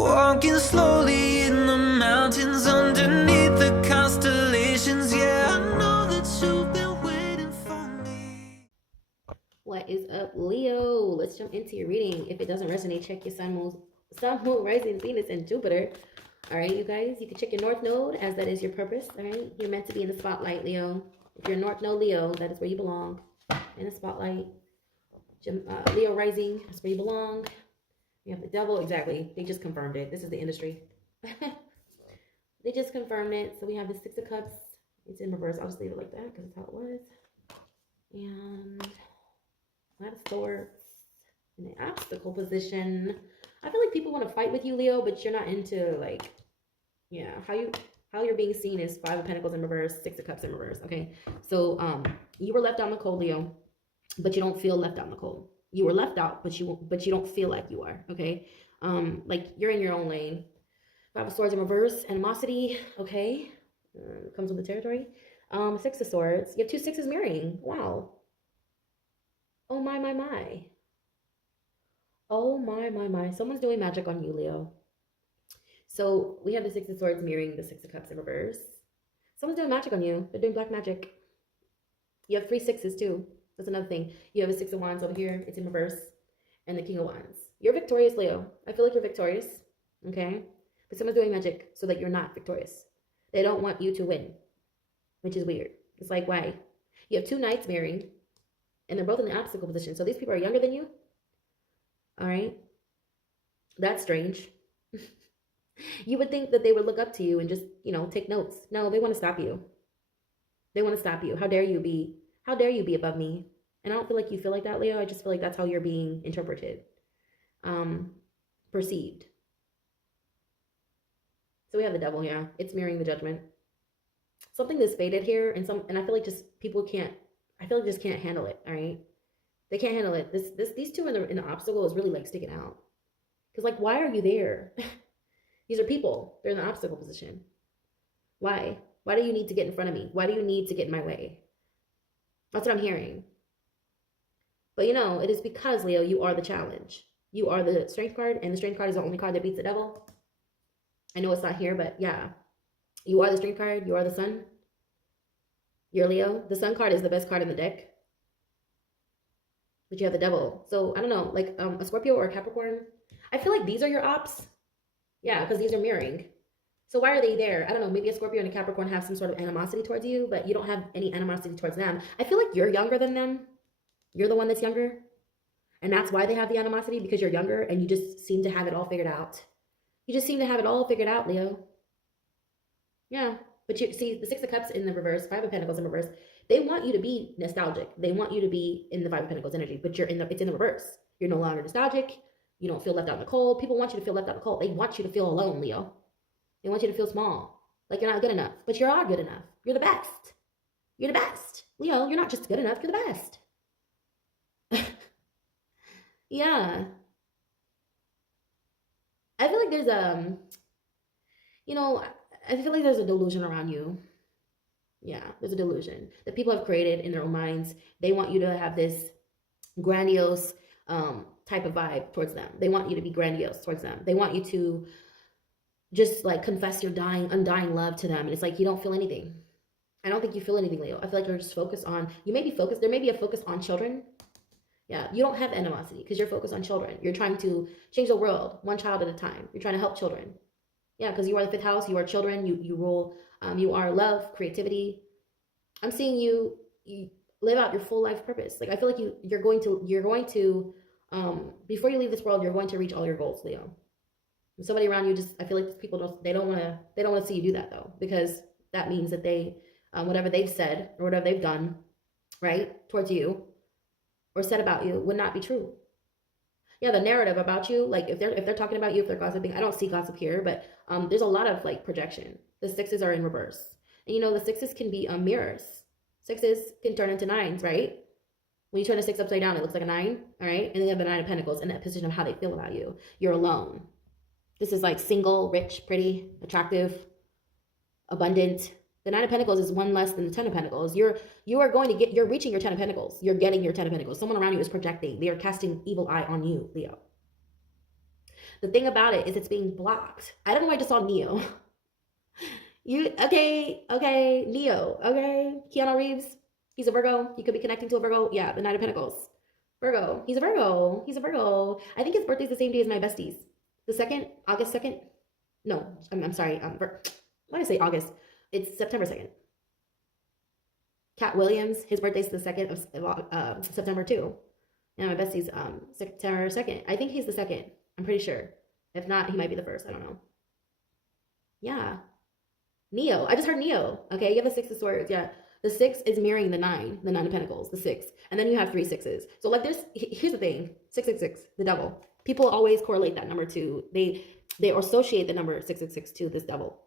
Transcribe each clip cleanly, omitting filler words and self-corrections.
Walking slowly in the mountains underneath the constellations. Yeah, I know that you've been waiting for me. What is up, Leo? Let's jump into your reading. If it doesn't resonate, check your sun, moon, rising, Venus, and Jupiter. All right, you guys, you can check your North Node, as that is your purpose. All right, you're meant to be in the spotlight, Leo. If you're North Node Leo, that is where you belong, in the spotlight. Leo rising, that's where you belong. You have the devil, exactly. They just confirmed it. This is the industry. They just confirmed it. So we have the Six of Cups. It's in reverse. I'll just leave it like that because that's how it was. And a lot of swords in the obstacle position. I feel like people want to fight with you, Leo, but you're not into, like, yeah, how you're being seen is Five of Pentacles in reverse, Six of Cups in reverse. Okay, so you were left on the cold, Leo, but you don't feel left on the cold. You were left out, but you don't feel like you are. Okay, like you're in your own lane. Five of Swords in reverse, animosity. Okay, comes with the territory. Six of Swords. You have two sixes mirroring. Wow. Oh my my my. Oh my my my. Someone's doing magic on you, Leo. So we have the Six of Swords mirroring the Six of Cups in reverse. Someone's doing magic on you. They're doing black magic. You have three sixes too. That's another thing. You have a Six of Wands over here. It's in reverse. And the King of Wands. You're victorious, Leo. I feel like you're victorious. Okay? But someone's doing magic so that you're not victorious. They don't want you to win. Which is weird. It's like, why? You have two knights marrying. And they're both in the obstacle position. So these people are younger than you. Alright? That's strange. You would think that they would look up to you and just, you know, take notes. No, they want to stop you. They want to stop you. How dare you be above me? And I don't feel like you feel like that, Leo. I just feel like that's how you're being interpreted, perceived. So we have the devil here. It's mirroring the Judgment. Something is faded here, and I feel like just people can't. I feel like just can't handle it. All right, they can't handle it. These two in the obstacle is really like sticking out. Because like, why are you there? These are people. They're in the obstacle position. Why? Why do you need to get in front of me? Why do you need to get in my way? That's what I'm hearing. But you know, it is because, Leo, you are the challenge. You are the Strength card, and the Strength card is the only card that beats the devil. I know it's not here, but yeah. You are the Strength card. You are the Sun. You're Leo. The Sun card is the best card in the deck. But you have the devil. So, I don't know, like a Scorpio or a Capricorn. I feel like these are your ops. Yeah, because these are mirroring. So why are they there? I don't know, maybe a Scorpio and a Capricorn have some sort of animosity towards you, but you don't have any animosity towards them. I feel like you're younger than them. You're the one that's younger. And that's why they have the animosity, because you're younger and you just seem to have it all figured out. You just seem to have it all figured out, Leo. Yeah, but you see, the Six of Cups in the reverse, Five of Pentacles in reverse, they want you to be nostalgic. They want you to be in the Five of Pentacles energy, but it's in the reverse. You're no longer nostalgic. You don't feel left out in the cold. People want you to feel left out in the cold. They want you to feel alone, Leo. They want you to feel small, like you're not good enough, but you are good enough. You're the best. You're the best. Leo, you're not just good enough, you're the best. Yeah. I feel like there's you know, I feel like there's a delusion around you. Yeah, there's a delusion that people have created in their own minds. They want you to have this grandiose type of vibe towards them. They want you to be grandiose towards them. They want you to just like confess your undying love to them. And it's like, you don't feel anything. I don't think you feel anything, Leo. I feel like you're just focused on, you may be focused, there may be a focus on children. Yeah, you don't have animosity because you're focused on children. You're trying to change the world one child at a time. You're trying to help children. Yeah, because you are the fifth house, you are children, you rule, you are love, creativity. I'm seeing you live out your full life purpose. Like, I feel like you're going to, before you leave this world, you're going to reach all your goals, Leo. Somebody around you just, I feel like people don't want to see you do that though, because that means that they, whatever they've said or whatever they've done, right, towards you or said about you would not be true. Yeah, the narrative about you, like if they're talking about you, if they're gossiping, I don't see gossip here, but there's a lot of like projection. The sixes are in reverse. And you know, the sixes can be mirrors. Sixes can turn into nines, right? When you turn a six upside down, it looks like a nine, all right? And then you have the Nine of Pentacles in that position of how they feel about you. You're alone. This is like single, rich, pretty, attractive, abundant. The Nine of Pentacles is one less than the Ten of Pentacles. You're reaching your Ten of Pentacles. You're getting your Ten of Pentacles. Someone around you is projecting. They are casting evil eye on you, Leo. The thing about it is it's being blocked. I don't know why I just saw Neo. Okay, Neo, okay? Keanu Reeves, he's a Virgo. He could be connecting to a Virgo. Yeah, the Knight of Pentacles. Virgo, he's a Virgo. He's a Virgo. I think his birthday's the same day as my bestie's. The 2nd, August 2nd. No, I'm sorry. Why did I say August? It's September 2nd. Cat Williams, his birthday's the 2nd of September too. And my bestie's September 2nd. I think he's the 2nd. I'm pretty sure. If not, he might be the 1st. I don't know. Yeah. Neo. I just heard Neo. Okay, you have the 6 of Swords. Yeah. The 6 is mirroring the 9 of Pentacles, the 6. And then you have 3 6s. So like here's the thing. 666, the devil. People always correlate that number to, they associate the number 666 to this devil.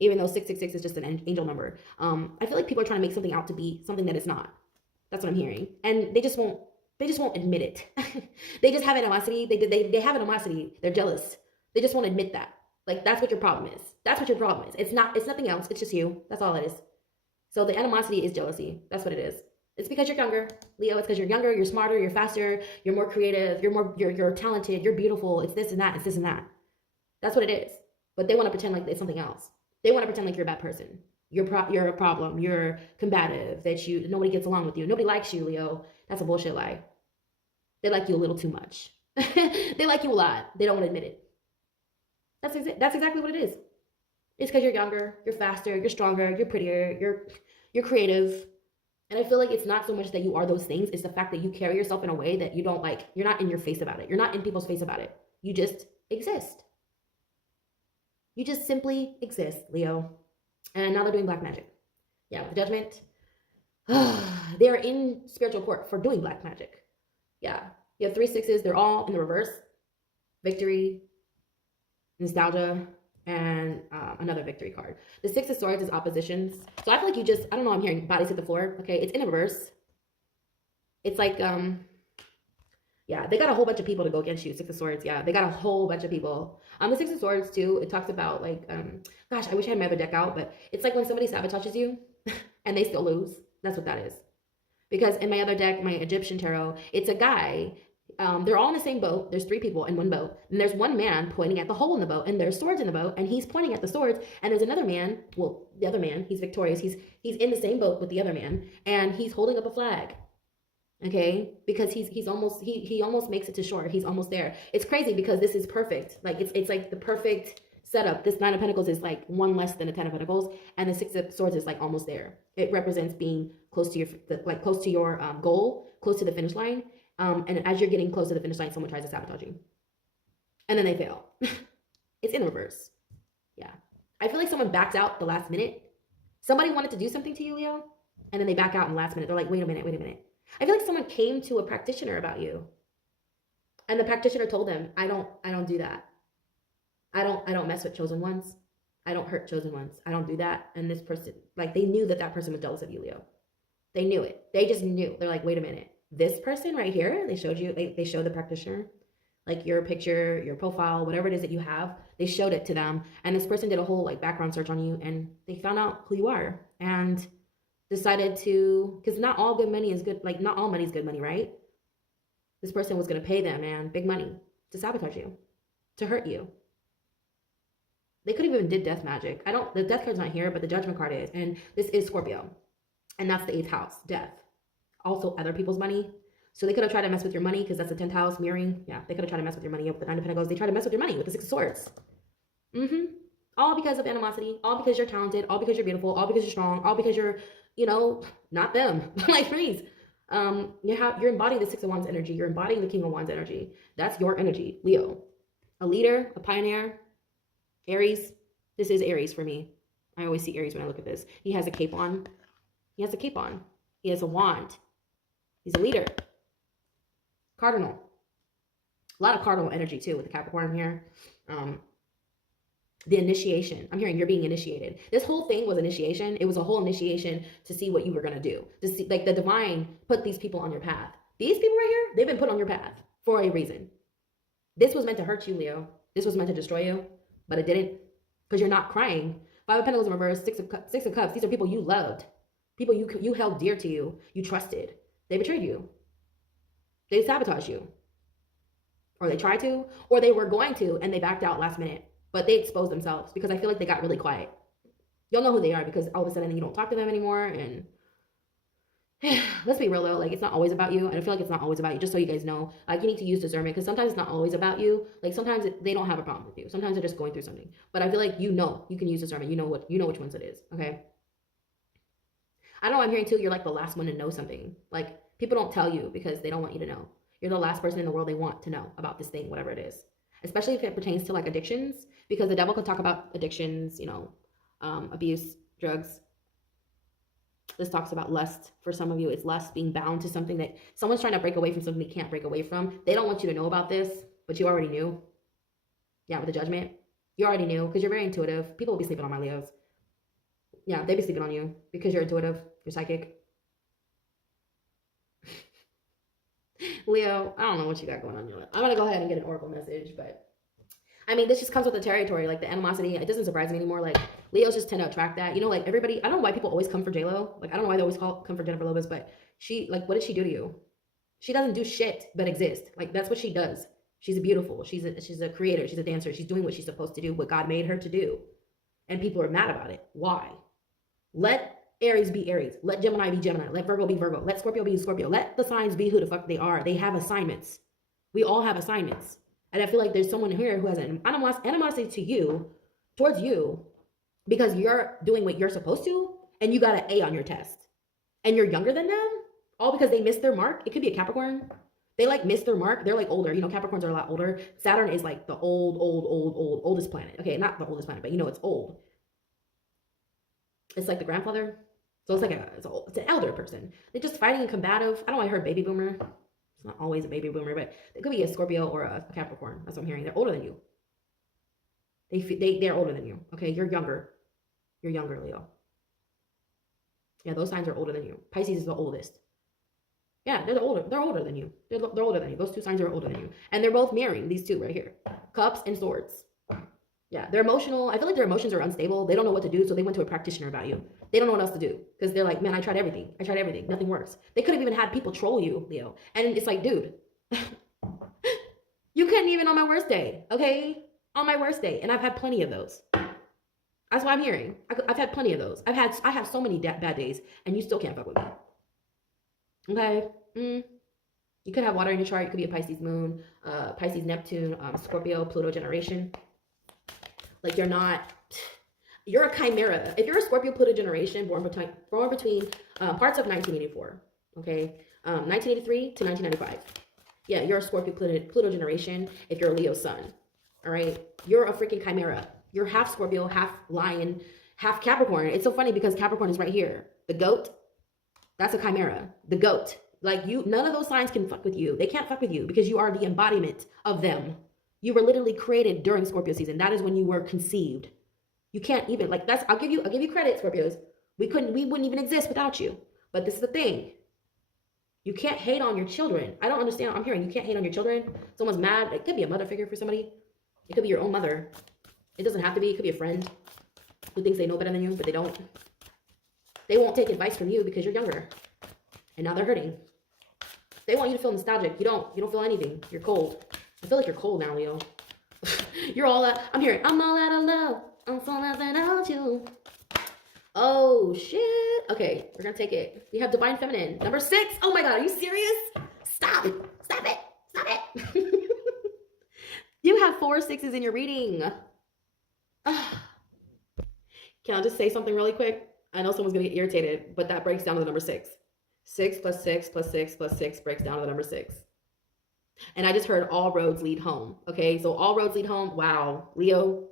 Even though 666 is just an angel number. I feel like people are trying to make something out to be something that it's not. That's what I'm hearing. And they just won't admit it. They just have animosity. They have animosity. They're jealous. They just won't admit that. Like, that's what your problem is. That's what your problem is. It's nothing else. It's just you. That's all it is. So the animosity is jealousy. That's what it is. It's because you're younger, Leo. It's because you're younger, you're smarter, you're faster, you're more creative, you're talented, you're beautiful. It's this and that. It's this and that. That's what it is. But they want to pretend like it's something else. They want to pretend like you're a bad person. You're a problem. You're combative. That nobody gets along with you. Nobody likes you, Leo. That's a bullshit lie. They like you a little too much. They like you a lot. They don't want to admit it. That's exactly what it is. It's because you're younger, you're faster, you're stronger, you're prettier, you're creative. And I feel like it's not so much that you are those things. It's the fact that you carry yourself in a way that you don't like. You're not in your face about it. You're not in people's face about it. You just exist. You just simply exist, Leo. And now they're doing black magic. Yeah, with the Judgment. They're in spiritual court for doing black magic. Yeah. You have 3 6s. They're all in the reverse. Victory, nostalgia, and another victory card. The 6 of Swords is oppositions. So I feel like I don't know, I'm hearing bodies hit the floor. Okay, it's in reverse. It's like, yeah, they got a whole bunch of people to go against you. 6 of Swords, yeah, they got a whole bunch of people. The 6 of Swords too, it talks about like, gosh, I wish I had my other deck out, but it's like when somebody sabotages you and they still lose. That's what that is. Because in my other deck, my Egyptian tarot, it's a guy. They're all in the same boat. There's 3 people in one boat. And there's one man pointing at the hole in the boat. And there's swords in the boat. And he's pointing at the swords. And there's another man. Well, the other man, he's victorious. He's in the same boat with the other man. And he's holding up a flag. Okay? Because he almost makes it to shore. He's almost there. It's crazy because this is perfect. Like, it's like the perfect setup. This 9 of Pentacles is like 1 less than a 10 of Pentacles. And the 6 of Swords is like almost there. It represents being close to your goal, close to the finish line. And as you're getting close to the finish line, someone tries to sabotage you. And then they fail. It's in reverse. Yeah. I feel like someone backs out the last minute. Somebody wanted to do something to you, Leo, and then they back out in the last minute. They're like, wait a minute. I feel like someone came to a practitioner about you. And the practitioner told them, I don't do that. I don't mess with chosen ones. I don't hurt chosen ones. I don't do that. And this person, like, they knew that person was jealous of you, Leo. They knew it. They just knew. They're like, wait a minute. This person right here, they showed you, they showed the practitioner, like your picture, your profile, whatever it is that you have, they showed it to them. And this person did a whole like background search on you and they found out who you are and decided to, because not all good money is good, like not all money is good money, right? This person was going to pay them, man, big money to sabotage you, to hurt you. They could have even did death magic. The death card's not here, but the Judgment card is. And this is Scorpio. And that's the 8th house, death. Also other people's money. So they could have tried to mess with your money because that's the 10th house mirroring. Yeah, they could have tried to mess with your money with the 9 of Pentacles. They tried to mess with your money with the 6 of Swords. All because of animosity. All because you're talented. All because you're beautiful. All because you're strong. All because you're, not them. Like, please. You're embodying the 6 of Wands energy. You're embodying the King of Wands energy. That's your energy, Leo. A leader, a pioneer, Aries. This is Aries for me. I always see Aries when I look at this. He has a cape on. He has a wand. He's a leader. Cardinal. A lot of cardinal energy too with the Capricorn here. The initiation. I'm hearing you're being initiated. This whole thing was initiation. It was a whole initiation to see what you were going to do. To see, like, the divine put these people on your path. These people right here, they've been put on your path for a reason. This was meant to hurt you, Leo. This was meant to destroy you, but it didn't, because you're not crying. 5 of Pentacles in reverse, 6 of Cups. These are people you loved. People you held dear to you. You trusted. They betrayed you. They sabotaged you. or they tried to, or they were going to and they backed out last minute, but they exposed themselves because I feel like they got really quiet. You'll know who they are because all of a sudden you don't talk to them anymore. And let's be real though, like it's not always about you. And I feel like it's not always about you, just so you guys know. Like you need to use discernment because sometimes it's not always about you. Like sometimes they don't have a problem with you. Sometimes they're just going through something. But I feel like you can use discernment. You know which ones it is. Okay. I know I'm hearing too, you're like the last one to know something. Like people don't tell you because they don't want you to know. You're the last person in the world they want to know about this thing, whatever it is. Especially if it pertains to like addictions, because the devil could talk about addictions, you know, abuse, drugs. This talks about lust. For some of you, it's lust, being bound to something that someone's trying to break away from, something you can't break away from. They don't want you to know about this, but you already knew. Yeah, with the judgment. You already knew because you're very intuitive. People will be sleeping on my Leos. Yeah, they be sleeping on you because you're intuitive, you're psychic. Leo, I don't know what you got going on in your life. I'm going to go ahead and get an oracle message, but I mean, this just comes with the territory, like the animosity. It doesn't surprise me anymore. Like Leos just tend to attract that. You know, like everybody, I don't know why people always come for J-Lo. Like I don't know why they always come for Jennifer Lopez, but she, like, what did she do to you? She doesn't do shit but exist. Like that's what she does. She's beautiful. She's a creator. She's a dancer. She's doing what she's supposed to do, what God made her to do. And people are mad about it. Why? Let Aries be Aries. Let Gemini be Gemini. Let Virgo be Virgo. Let Scorpio be Scorpio. Let the signs be who the fuck they are. They have assignments. We all have assignments. And I feel like there's someone here who has an animosity to you, towards you, because you're doing what you're supposed to, and you got an A on your test. And you're younger than them, all because they missed their mark. It could be a Capricorn. They like missed their mark. They're like older. You know, Capricorns are a lot older. Saturn is like the oldest planet. Okay, not the oldest planet, but you know, it's old. It's like the grandfather. So it's like it's an elder person. They're just fighting and combative. I don't know why I heard baby boomer. It's not always a baby boomer, but it could be a Scorpio or a Capricorn. That's what I'm hearing. They're older than you. They're older than you. Okay, you're younger. You're younger, Leo. Yeah, those signs are older than you. Pisces is the oldest. Yeah, they're older. They're older than you. They're older than you. Those two signs are older than you, and they're both mirroring these two right here. Cups and swords. Yeah, they're emotional. I feel like their emotions are unstable. They don't know what to do, so they went to a practitioner about you. They don't know what else to do because they're like, man, I tried everything. I tried everything. Nothing works. They could have even had people troll you, Leo. And it's like, dude, you couldn't even on my worst day, okay? On my worst day. And I've had plenty of those. That's what I'm hearing. I've had plenty of those. I have so many bad days, and you still can't fuck with me. Okay? You could have water in your chart. It could be a Pisces moon, Pisces Neptune, Scorpio, Pluto generation. Like you're a chimera. If you're a Scorpio Pluto generation born between parts of 1984, okay, 1983 to 1995. Yeah, you're a Scorpio Pluto generation. If you're a Leo sun, all right, you're a freaking chimera. You're half Scorpio, half Lion, half Capricorn. It's so funny because Capricorn is right here. The goat, that's a chimera. The goat, like you, none of those signs can fuck with you. They can't fuck with you because you are the embodiment of them. You were literally created during Scorpio season. That is when you were conceived. You can't even, like, that's, I'll give you credit, Scorpios. We wouldn't even exist without you. But this is the thing. You can't hate on your children. I don't understand. I'm hearing you can't hate on your children. Someone's mad. It could be a mother figure for somebody. It could be your own mother. It doesn't have to be. It could be a friend who thinks they know better than you, but they don't. They won't take advice from you because you're younger. And now they're hurting. They want you to feel nostalgic. You don't feel anything. You're cold. I feel like you're cold now, Leo. You're all out. I'm hearing, I'm all out of love. I'm falling out without you. Oh, shit. Okay, we're going to take it. We have Divine Feminine. Number 6. Oh, my God. Are you serious? Stop it. Stop it. Stop it. You have 4 6s in your reading. Can I just say something really quick? I know someone's going to get irritated, but that breaks down to the number 6. 6 plus 6 plus 6 plus 6 breaks down to the number 6. And I just heard all roads lead home. Okay, so all roads lead home. Wow, Leo.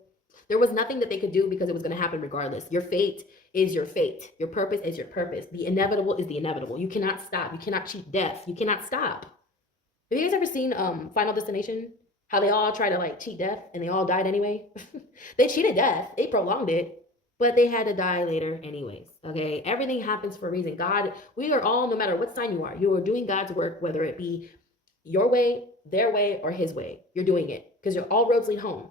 There was nothing that they could do because it was going to happen regardless. Your fate is your fate. Your purpose is your purpose. The inevitable is the inevitable. You cannot stop. You cannot cheat death. You cannot stop. Have you guys ever seen Final Destination? How they all try to like cheat death and they all died anyway? They cheated death. They prolonged it, but they had to die later anyways. Okay, everything happens for a reason. God, we are all, no matter what sign you are doing God's work, whether it be your way, their way, or his way. You're doing it because all roads lead home.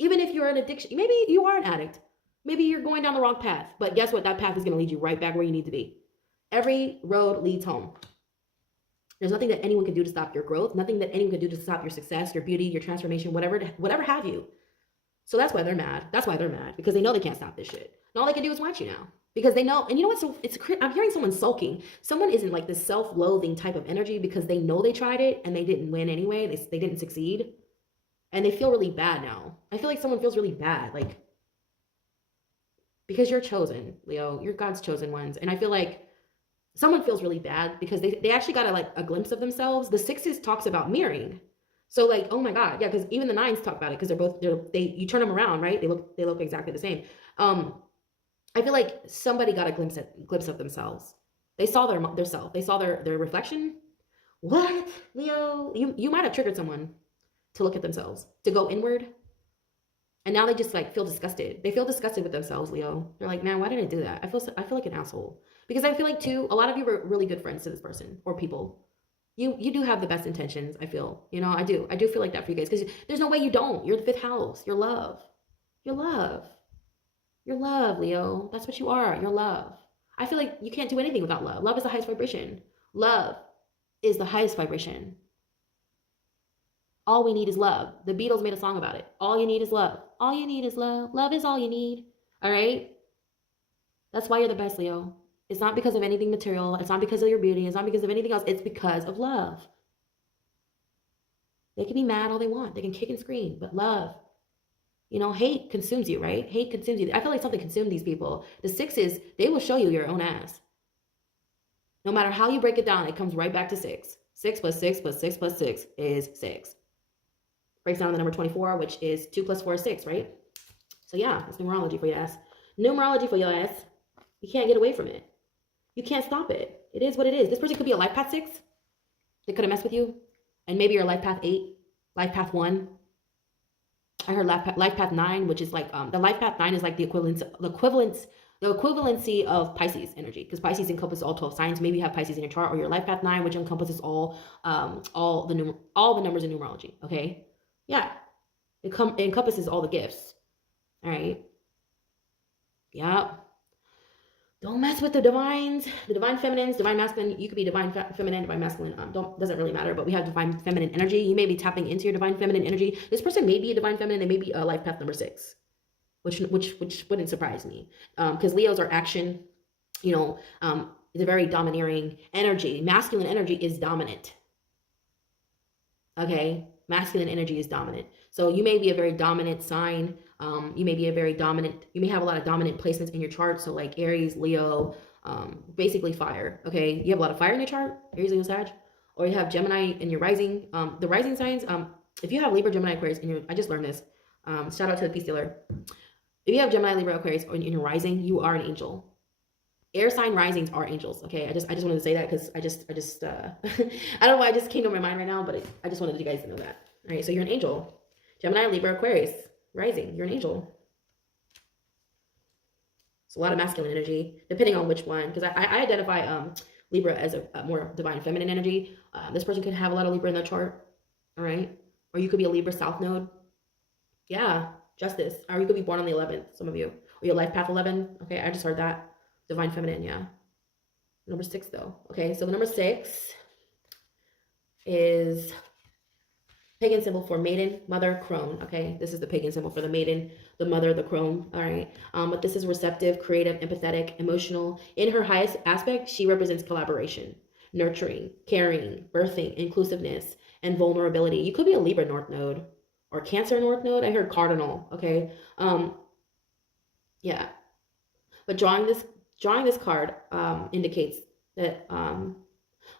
Even if you're an addiction, maybe you are an addict. Maybe you're going down the wrong path. But guess what? That path is going to lead you right back where you need to be. Every road leads home. There's nothing that anyone can do to stop your growth, nothing that anyone can do to stop your success, your beauty, your transformation, whatever have you. So that's why they're mad. That's why they're mad, because they know they can't stop this shit. And all they can do is watch you now, because they know. And you know what? So I'm hearing someone sulking. Someone isn't like this self-loathing type of energy because they know they tried it and they didn't win anyway. They didn't succeed, and they feel really bad now. I feel like someone feels really bad, like, because you're chosen, Leo. You're God's chosen ones, and I feel like someone feels really bad because they actually got a glimpse of themselves. The sixes talks about mirroring. So like, oh my God, yeah, because even the nines talk about it, because you turn them around, right? They look exactly the same. I feel like somebody got a glimpse of themselves. They saw their self. They saw their reflection. What, Leo? You might have triggered someone to look at themselves, to go inward. And now they just like feel disgusted. They feel disgusted with themselves, Leo. They're like, man, why did I do that? I feel like an asshole. Because I feel like too, a lot of you were really good friends to this person or people. You do have the best intentions, I feel. You know, I do feel like that for you guys, because there's no way you don't. You're the 5th house. You're love. You're love. You're love, Leo. That's what you are. You're love. I feel like you can't do anything without love. Love is the highest vibration. Love is the highest vibration. All we need is love. The Beatles made a song about it. All you need is love. All you need is love. Love is all you need. All right? That's why you're the best, Leo. It's not because of anything material. It's not because of your beauty. It's not because of anything else. It's because of love. They can be mad all they want. They can kick and scream, but love. You know, hate consumes you, right? Hate consumes you. I feel like something consumed these people. The sixes, they will show you your own ass. No matter how you break it down, it comes right back to 6. 6 plus 6 plus 6 plus 6 is 6. Breaks down to the number 24, which is 2 plus 4 is 6, right? So yeah, that's numerology for your ass. Numerology for your ass. You can't get away from it. You can't stop it. It is what it is. This person could be a life path 6. They could have messed with you. And maybe you're life path 8, life path 1. I heard life path 9, which is like, the life path 9 is like the equivalency of Pisces energy, because Pisces encompasses all 12 signs. Maybe you have Pisces in your chart, or your life path 9, which encompasses all the numbers in numerology. Okay. Yeah. It encompasses all the gifts. All right. Yeah. Don't mess with the divines, the divine feminines, divine masculine. You could be divine feminine, divine masculine. Doesn't really matter, but we have divine feminine energy. You may be tapping into your divine feminine energy. This person may be a divine feminine. They may be a life path number 6, which wouldn't surprise me. Because Leos are action, you know, it's a very domineering energy. Masculine energy is dominant. Okay. Masculine energy is dominant. So you may be a very dominant sign. You may be you may have a lot of dominant placements in your chart. So like Aries, Leo, basically fire. Okay. You have a lot of fire in your chart, Aries, Leo, Sag, or you have Gemini in your rising. The rising signs, if you have Libra, Gemini, Aquarius in your, I just learned this. Shout out to the Peace Dealer. If you have Gemini, Libra, Aquarius in your rising, you are an angel. Air sign risings are angels. Okay. I just wanted to say that because I don't know why it just came to my mind right now, but I just wanted you guys to know that. All right. So you're an angel. Gemini, Libra, Aquarius, rising. You're an angel. It's a lot of masculine energy, depending on which one. Because I identify Libra as a more divine feminine energy. This person could have a lot of Libra in their chart. All right. Or you could be a Libra South Node. Yeah. Justice. Or you could be born on the 11th, some of you. Or your life path 11. Okay. I just heard that. Divine feminine, yeah. Number 6 though. Okay, so the number 6 is pagan symbol for maiden, mother, crone. Okay, this is the pagan symbol for the maiden, the mother, the crone. All right, but this is receptive, creative, empathetic, emotional. In her highest aspect, she represents collaboration, nurturing, caring, birthing, inclusiveness, and vulnerability. You could be a Libra North Node or Cancer North Node. I heard cardinal. Okay, yeah, but drawing this card indicates that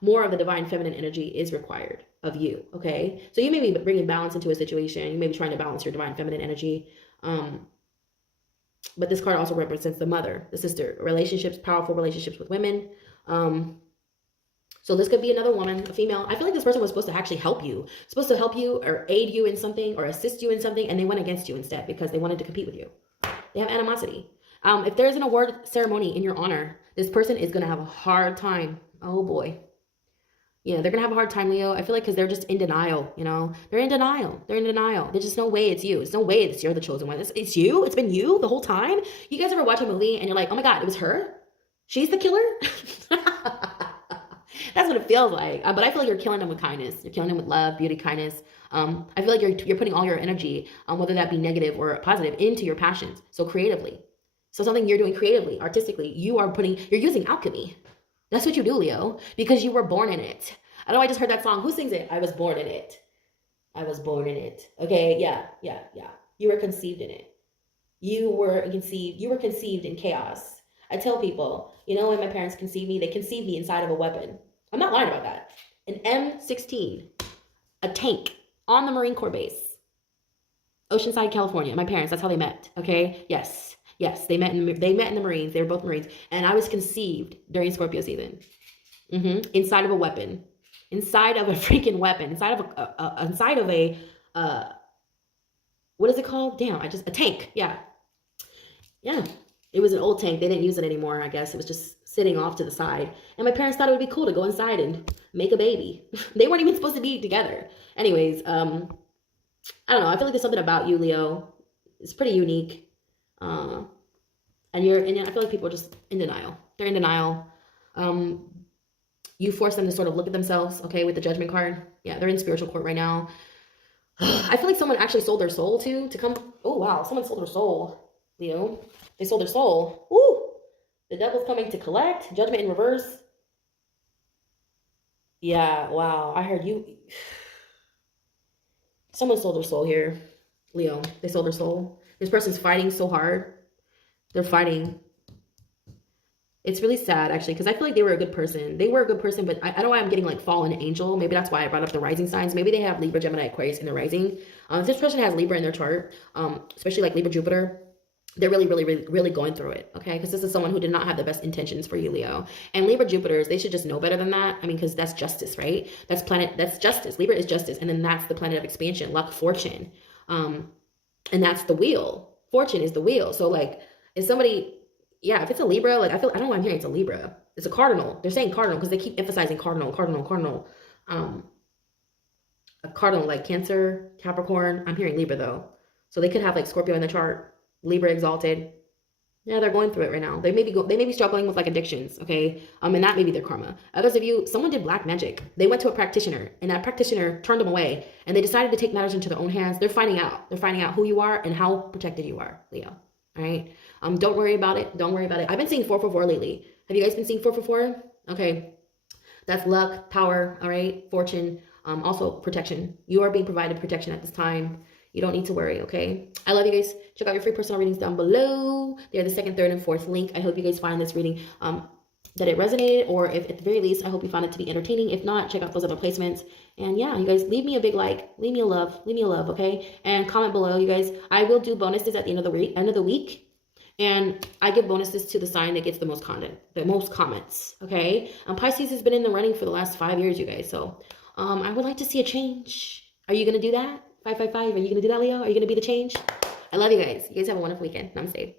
more of the divine feminine energy is required of you, okay? So you may be bringing balance into a situation. You may be trying to balance your divine feminine energy. But this card also represents the mother, the sister, relationships, powerful relationships with women. So this could be another woman, a female. I feel like this person was supposed to actually help you, or aid you in something or assist you in something, and they went against you instead because they wanted to compete with you. They have animosity. If there's an award ceremony in your honor, this person is going to have a hard time. Oh boy. Yeah, they're going to have a hard time, Leo. I feel like because they're just in denial, you know. They're in denial. There's just no way it's you. There's no way you're the chosen one. It's you. It's been you the whole time. You guys ever watch a movie and you're like, oh my God, it was her? She's the killer? That's what it feels like. But I feel like you're killing them with kindness. You're killing them with love, beauty, kindness. I feel like you're putting all your energy, whether that be negative or positive, into your passions. So creatively. So something you're doing creatively, artistically, you're using alchemy. That's what you do, Leo, because you were born in it. I know I just heard that song. Who sings it? I was born in it. I was born in it. Okay, yeah. You were conceived in it. You were conceived in chaos. I tell people, when my parents conceived me, they conceived me inside of a weapon. I'm not lying about that. An M16, a tank on the Marine Corps base. Oceanside, California. My parents, that's how they met. Okay? Yes, they met in the Marines. They were both Marines. And I was conceived during Scorpio season. Inside of a weapon. Inside of a freaking weapon. Inside of a what is it called? Damn, a tank. Yeah. It was an old tank. They didn't use it anymore, I guess. It was just sitting off to the side. And my parents thought it would be cool to go inside and make a baby. They weren't even supposed to be together. Anyways, I don't know. I feel like there's something about you, Leo. It's pretty unique. And I feel like people are just in denial. They're in denial. You force them to sort of look at themselves, okay, with the Judgment card. Yeah, they're in spiritual court right now. I feel like someone actually sold their soul to come. Oh, wow. Someone sold their soul, Leo. They sold their soul. Ooh. The devil's coming to collect. Judgment in reverse. Yeah, wow. I heard you. Someone sold their soul here, Leo. They sold their soul. This person's fighting so hard. They're fighting. It's really sad, actually, because I feel like they were a good person. They were a good person, but I don't know why I'm getting like fallen angel. Maybe that's why I brought up the rising signs. Maybe they have Libra, Gemini, Aquarius in their rising. If this person has Libra in their chart, especially like Libra, Jupiter, they're really going through it, okay? Because this is someone who did not have the best intentions for you, Leo. And Libra, Jupiters, they should just know better than that. I mean, because that's justice, right? That's justice. Libra is justice. And then that's the planet of expansion, luck, fortune. And that's the wheel. Fortune is the wheel. So like, if somebody... Yeah, if it's a Libra, like I don't know why I'm hearing it's a Libra. It's a cardinal. They're saying cardinal because they keep emphasizing cardinal. A cardinal like Cancer, Capricorn. I'm hearing Libra though. So they could have like Scorpio in the chart, Libra exalted. Yeah, they're going through it right now. They may be struggling with like addictions, okay? And that may be their karma. Others of you, someone did black magic. They went to a practitioner and that practitioner turned them away and they decided to take matters into their own hands. They're finding out. They're finding out who you are and how protected you are, Leo. All right. Don't worry about it. Don't worry about it. I've been seeing 444 lately. Have you guys been seeing 444? Okay. That's luck, power, all right? Fortune, also protection. You are being provided protection at this time. You don't need to worry, okay? I love you guys. Check out your free personal readings down below. They're the 2nd, 3rd, and 4th link. I hope you guys find this reading that it resonated, or if at the very least, I hope you found it to be entertaining. If not, check out those other placements. And yeah, you guys, leave me a big like, leave me a love, okay? And comment below, you guys. I will do bonuses at the end of the week, and I give bonuses to the sign that gets the most content, the most comments, okay? Pisces has been in the running for the last 5 years, you guys. So I would like to see a change. Are you gonna do that? 555. Are you gonna do that, Leo? Are you gonna be the change? I love you guys. You guys have a wonderful weekend. Namaste.